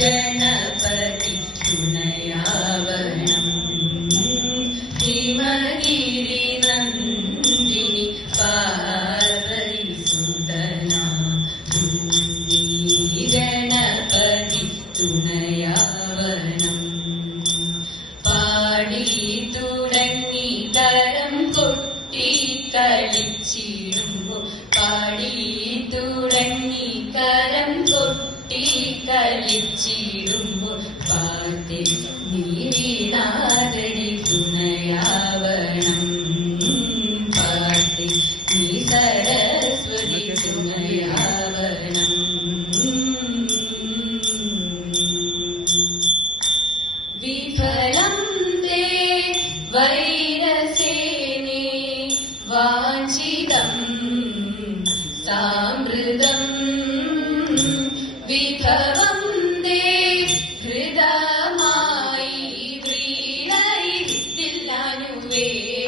ഗണപതി തുണയാവണം ഹിമഗിരി നന്ദിനി പാർവതി സുതന ഗണപതി തുണയാവണം പാടി തുടങ്ങി കരം കൊട്ടി കളിച്ചിടുമ്പോ പാടി തുടങ്ങി കരം കൊട്ടി കളിച്ചിടുമ്പോ പാതി നീനാദരി തുണയാവണം പാതി നീ സരസ്വതി തുണയാവണം വിഫലം തേ വൈരസേനേ വാഞ്ചിതം സാമൃതം വിഭവം തേ ഹൃദമായി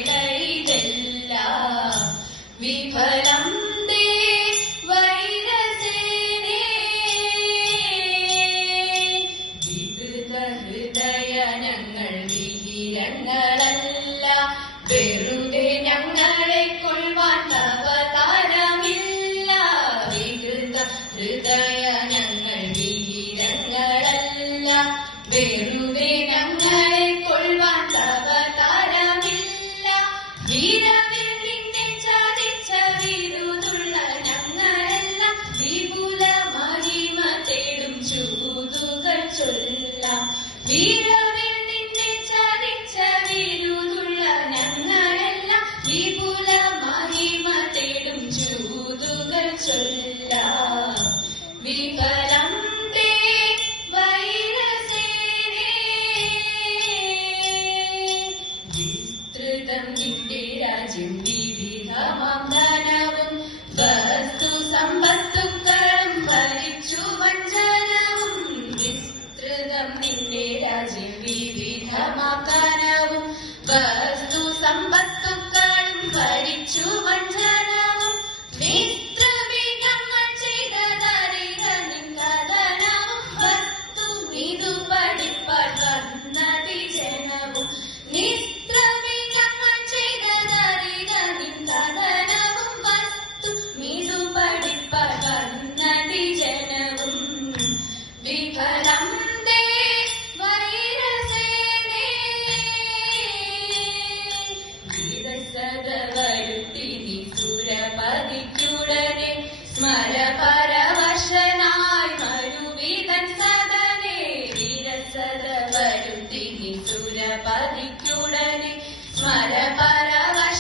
വ്രീലയിത്തില്ലാനുവേളയിതെല്ല വിഫലം തേ വൈരസേനേ വികൃത ഹൃദയ ഞങ്ങൾ വിഹിരങ്ങളല്ല വെറുതെ ഞങ്ങളെ കൊള്ളുവാൻ അവതാരമില്ല വികൃത ഹൃദയ ഞങ്ങൾ വിഹിരങ്ങളല്ല വെറുതെ ഞങ്ങളെ കൊള്ളുവാൻ അവതാരമില്ല വീരവിൽ നിന്നെ ചാദിച്ച വിരുതുള്ള ഞങ്ങളെല്ലാം വിപുല മഹിമ തേടും ചൂതുകൾ ചൊല്ലാം വീരവിൽ നിന്നെ ചാദിച്ച വിരുതുള്ള ഞങ്ങളെല്ലാം വിപുല മഹിമ തേടും ചൂതുകൾ ചൊല്ലാം വിഫലം തേ വൈരസേനേ വിസ്തൃതം നിന്റെ രാജ്യം വിവിധമാം ധനവും വസ്തു സമ്പത്തുക്കളും ഭരിച്ചു വഞ്ചനവും വിസ്തൃതം നിന്റെ രാജ്യം വിവിധമാം ധനവും വസ്തു സമ്പത്തുക്കളും ഭരിച്ചു വഞ്ചനവും മിത്രമേ ഞങ്ങൾ ചെയ്തതറിക നിങ്കഥനവും വസ്തു ഇതു പഠിപ്പാൻ വന്നതി ജനവും മിത്രമേ ഞങ്ങൾ ചെയ്തതറിക നിങ്കഥനവും വസ്തു ഇതു പഠിപ്പാൻ വന്നതി ജനവും വിഫലം തേ വൈരസേനേ വിരസതവരുത്തിനി സുരപതിക്കുടനെ സ്മരപരവശനായി മരുവിതൻ സദനെ വിരസതവരുത്തിനി സുരപതിക്കുടനെ സ്മരപരവശനായി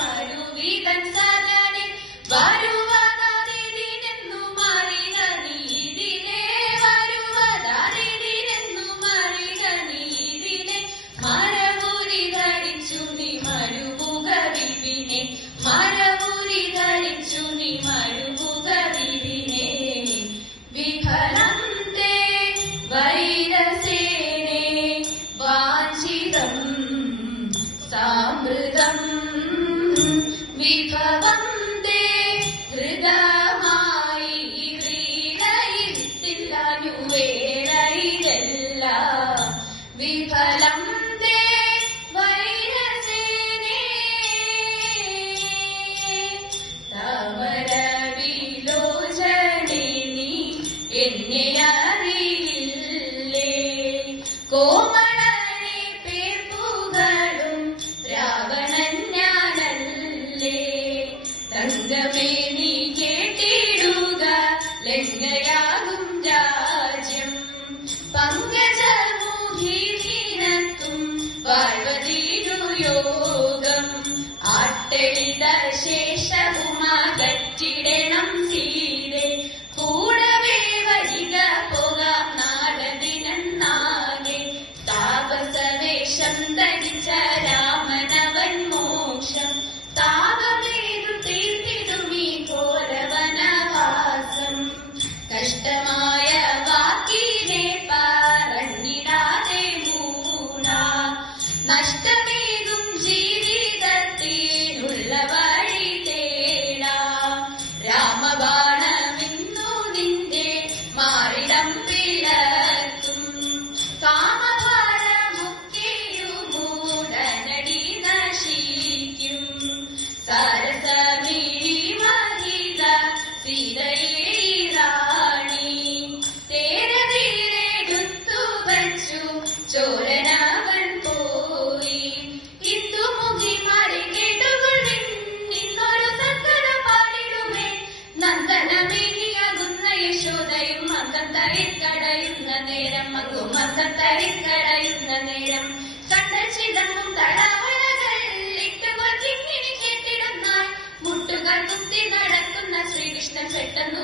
മരുവിതൻ സദനെ വരുവതാതിനെന്നു മറിക നീതിനെ വരുവതാതിനെന്നു മറിക നീതിനെ മരപുരി ധരിച്ചു നീ മരുമുഖ വിപിനെ മരപുരി ധരിച്ചു നീ മരുമുഖ വിപിനെ വിഫലം തേ വൈരസേനേ വാഞ്ചിതം സാമൃതം വിഭവം തേ ഹൃദമായി വ്രീലയിത്തില്ലാനുവേളയിതെല്ല വിഫലം തേ വൈരസേനേ താമരവിലോചനേ നീ എന്നെ അറിയില്ലേ കോമളനെ പേർപ്പുകളും രാവണൻ ഞാനല്ലേ തങ്കമേ നീ കേട്ടിടുക ലങ്കയാകും രാജ്യം പങ്കജമുഖിനത്തും പാർവതിരു യോഗം ആട്ടെളിത ശേഷവുമാകറ്റിടണം സീരെ കൂടവേ വരിക പോ തരിക്കടയുന്ന നേരം സന്ദർശിതവും തടാവണകൾ ഇട്ടുകൊൽ ചിങ്ങിണി കേട്ടിടുന്നാൾ മുട്ടുകൾ കുത്തി നടക്കുന്ന ശ്രീകൃഷ്ണൻ പെട്ടെന്നു